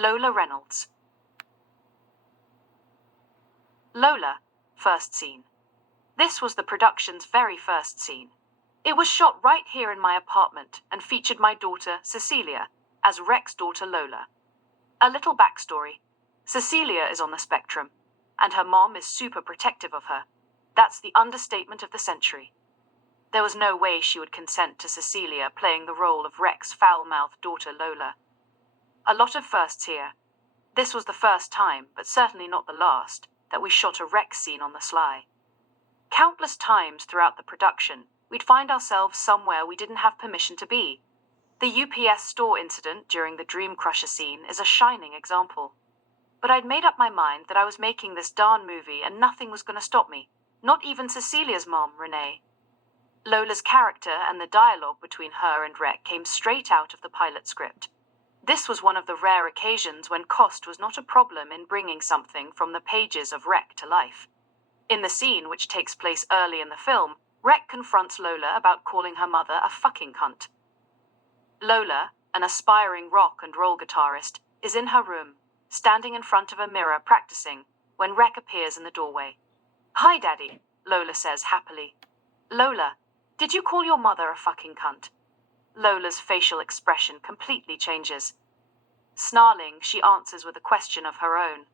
Lola Reynolds. Lola, first scene. This was the production's very first scene. It was shot right here in my apartment and featured my daughter, Cecilia, as Rex's daughter Lola. A little backstory. Cecilia is on the spectrum, and her mom is super protective of her. That's the understatement of the century. There was no way she would consent to Cecilia playing the role of Rex's foul-mouthed daughter Lola. A lot of firsts here. This was the first time, but certainly not the last, that we shot a Rex scene on the sly. Countless times throughout the production, we'd find ourselves somewhere we didn't have permission to be. The UPS store incident during the Dream Crusher scene is a shining example. But I'd made up my mind that I was making this darn movie and nothing was going to stop me, not even Cecilia's mom, Renee. Lola's character and the dialogue between her and Rec came straight out of the pilot script. This was one of the rare occasions when cost was not a problem in bringing something from the pages of Rec to life. In the scene, which takes place early in the film, Rec confronts Lola about calling her mother a fucking cunt. Lola, an aspiring rock and roll guitarist, is in her room, standing in front of a mirror practicing, when Rec appears in the doorway. "Hi, Daddy," Lola says happily. "Lola, did you call your mother a fucking cunt?" Lola's facial expression completely changes. Snarling, she answers with a question of her own.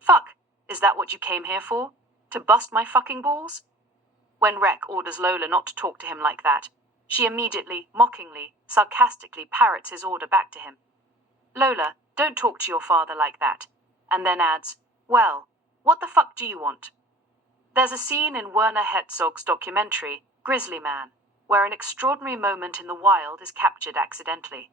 "Fuck, is that what you came here for? To bust my fucking balls?" When Rec orders Lola not to talk to him like that, she immediately, mockingly, sarcastically parrots his order back to him. "Lola, don't talk to your father like that," and then adds, "Well, what the fuck do you want?" There's a scene in Werner Herzog's documentary, Grizzly Man, where an extraordinary moment in the wild is captured accidentally.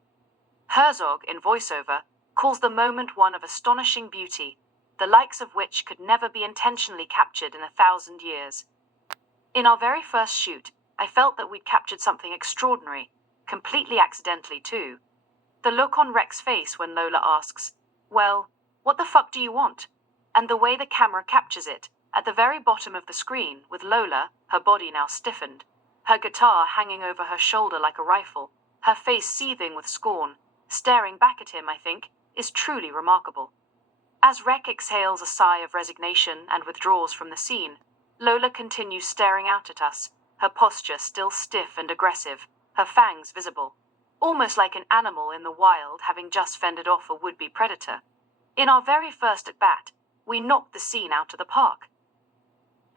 Herzog, in voiceover, calls the moment one of astonishing beauty, the likes of which could never be intentionally captured in 1,000 years. In our very first shoot, I felt that we'd captured something extraordinary, completely accidentally too. The look on Rec's face when Lola asks, "Well, what the fuck do you want?" and the way the camera captures it, at the very bottom of the screen, with Lola, her body now stiffened, her guitar hanging over her shoulder like a rifle, her face seething with scorn, staring back at him, I think, is truly remarkable. As Rec exhales a sigh of resignation and withdraws from the scene, Lola continues staring out at us, her posture still stiff and aggressive, her fangs visible, almost like an animal in the wild having just fended off a would-be predator. In our very first at-bat, we knocked the scene out of the park.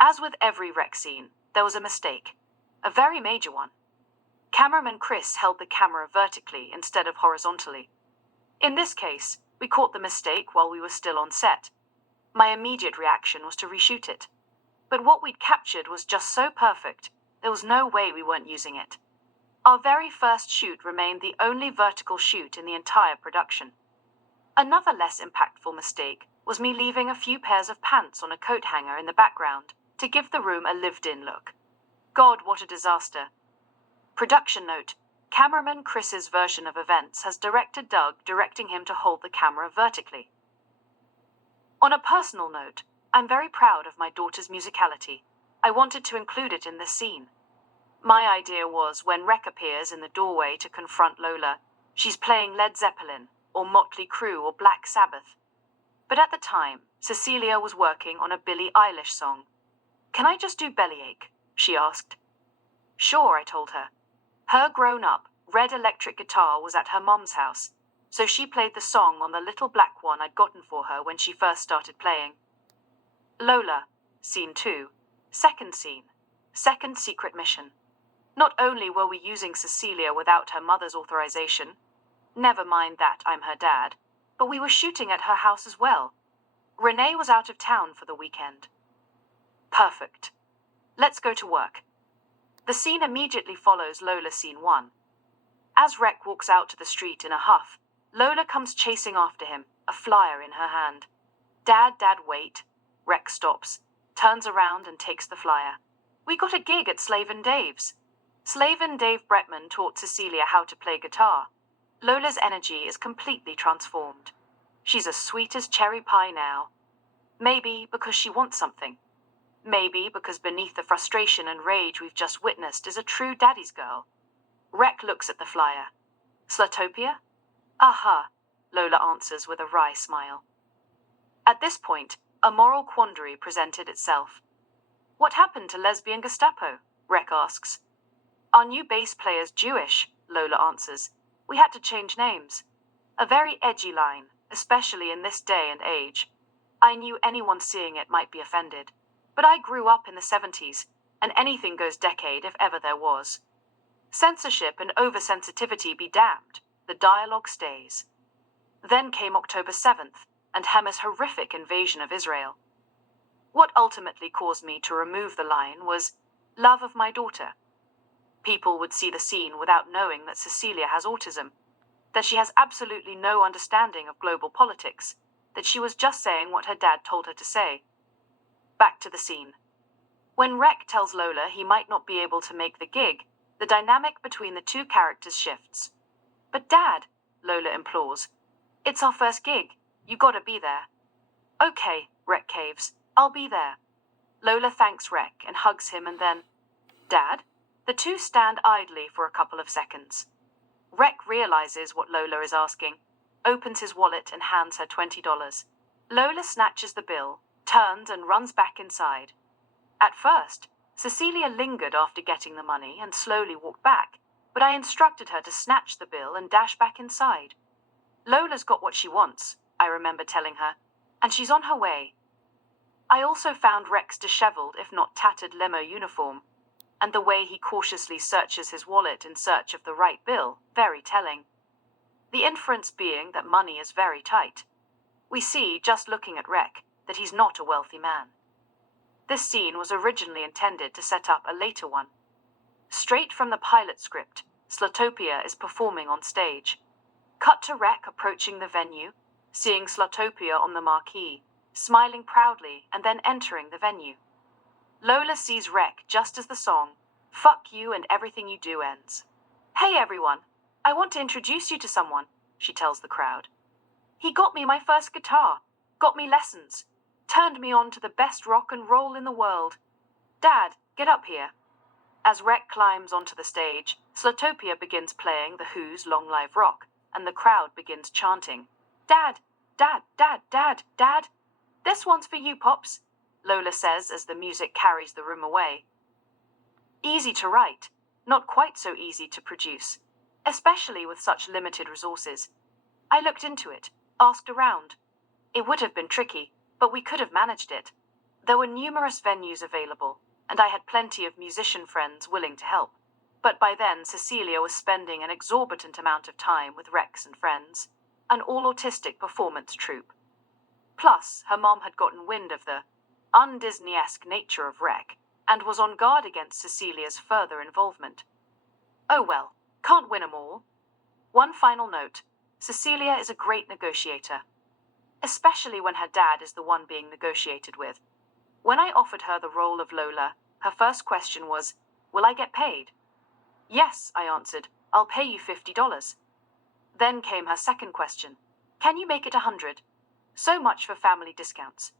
As with every Rec scene, there was a mistake, a very major one. Cameraman Chris held the camera vertically instead of horizontally. In this case, we caught the mistake while we were still on set. My immediate reaction was to reshoot it. But what we'd captured was just so perfect, there was no way we weren't using it. Our very first shoot remained the only vertical shoot in the entire production. Another less impactful mistake was me leaving a few pairs of pants on a coat hanger in the background to give the room a lived-in look. God, what a disaster. Production note: cameraman Chris's version of events has director Doug directing him to hold the camera vertically. On a personal note, I'm very proud of my daughter's musicality. I wanted to include it in this scene. My idea was when Rec appears in the doorway to confront Lola, she's playing Led Zeppelin, or Motley Crue, or Black Sabbath. But at the time, Cecilia was working on a Billie Eilish song. "Can I just do Bellyache?" she asked. "Sure," I told her. Her grown-up, red electric guitar was at her mom's house, so she played the song on the little black one I'd gotten for her when she first started playing. Lola, Scene 2, second scene, second secret mission. Not only were we using Cecilia without her mother's authorization, never mind that I'm her dad, but we were shooting at her house as well. Renee was out of town for the weekend. Perfect. Let's go to work. The scene immediately follows Lola Scene 1. As Rec walks out to the street in a huff, Lola comes chasing after him, a flyer in her hand. Dad, wait." Rec stops, turns around and takes the flyer. "We got a gig at Slave and Dave's." Slave and Dave Bretman taught Cecilia how to play guitar. Lola's energy is completely transformed. She's as sweet as cherry pie now. Maybe because she wants something. Maybe because beneath the frustration and rage we've just witnessed is a true daddy's girl. Rec looks at the flyer. Slutopia? Aha. Lola answers with a wry smile. At this point, a moral quandary presented itself. What happened to lesbian Gestapo? Rek asks. Our new bass player's Jewish, Lola answers. We had to change names. A very edgy line, especially in this day and age. I knew anyone seeing it might be offended. But I grew up in the 70s, and anything goes decade if ever there was. Censorship and oversensitivity be damned, the dialogue stays. Then came October 7th, and Hamas' horrific invasion of Israel. What ultimately caused me to remove the line was love of my daughter. People would see the scene without knowing that Cecilia has autism, that she has absolutely no understanding of global politics, that she was just saying what her dad told her to say. Back to the scene. When Rek tells Lola he might not be able to make the gig, the dynamic between the two characters shifts. But Dad, Lola implores, it's our first gig. You gotta be there. Okay, Rek caves. I'll be there. Lola thanks Rek and hugs him and then, Dad? The two stand idly for a couple of seconds. Rek realizes what Lola is asking, opens his wallet and hands her $20. Lola snatches the bill, turns and runs back inside. At first, Cecilia lingered after getting the money and slowly walked back, but I instructed her to snatch the bill and dash back inside. Lola's got what she wants, I remember telling her, and she's on her way. I also found Rek's disheveled, if not tattered, limo uniform, and the way he cautiously searches his wallet in search of the right bill, very telling. The inference being that money is very tight. We see, just looking at Rek, that he's not a wealthy man. This scene was originally intended to set up a later one. Straight from the pilot script, Slotopia is performing on stage. Cut to Rek approaching the venue, seeing Slotopia on the marquee, smiling proudly and then entering the venue. Lola sees Rek just as the song, Fuck You and Everything You Do, ends. Hey everyone, I want to introduce you to someone, she tells the crowd. He got me my first guitar, got me lessons, turned me on to the best rock and roll in the world. Dad, get up here. As Rek climbs onto the stage, Slotopia begins playing The Who's Long Live Rock, and the crowd begins chanting, Dad, Dad, Dad, Dad, Dad. This one's for you, Pops, Lola says as the music carries the room away. Easy to write, not quite so easy to produce, especially with such limited resources. I looked into it, asked around. It would have been tricky, but we could have managed it. There were numerous venues available, and I had plenty of musician friends willing to help. But by then, Cecilia was spending an exorbitant amount of time with Rex and friends, an all-autistic performance troupe. Plus, her mom had gotten wind of the un-Disney-esque nature of Rek, and was on guard against Cecilia's further involvement. Oh well, can't win 'em all. One final note, Cecilia is a great negotiator, especially when her dad is the one being negotiated with. When I offered her the role of Lola, her first question was, will I get paid? Yes, I answered, I'll pay you $50. Then came her second question, can you make it 100? So much for family discounts.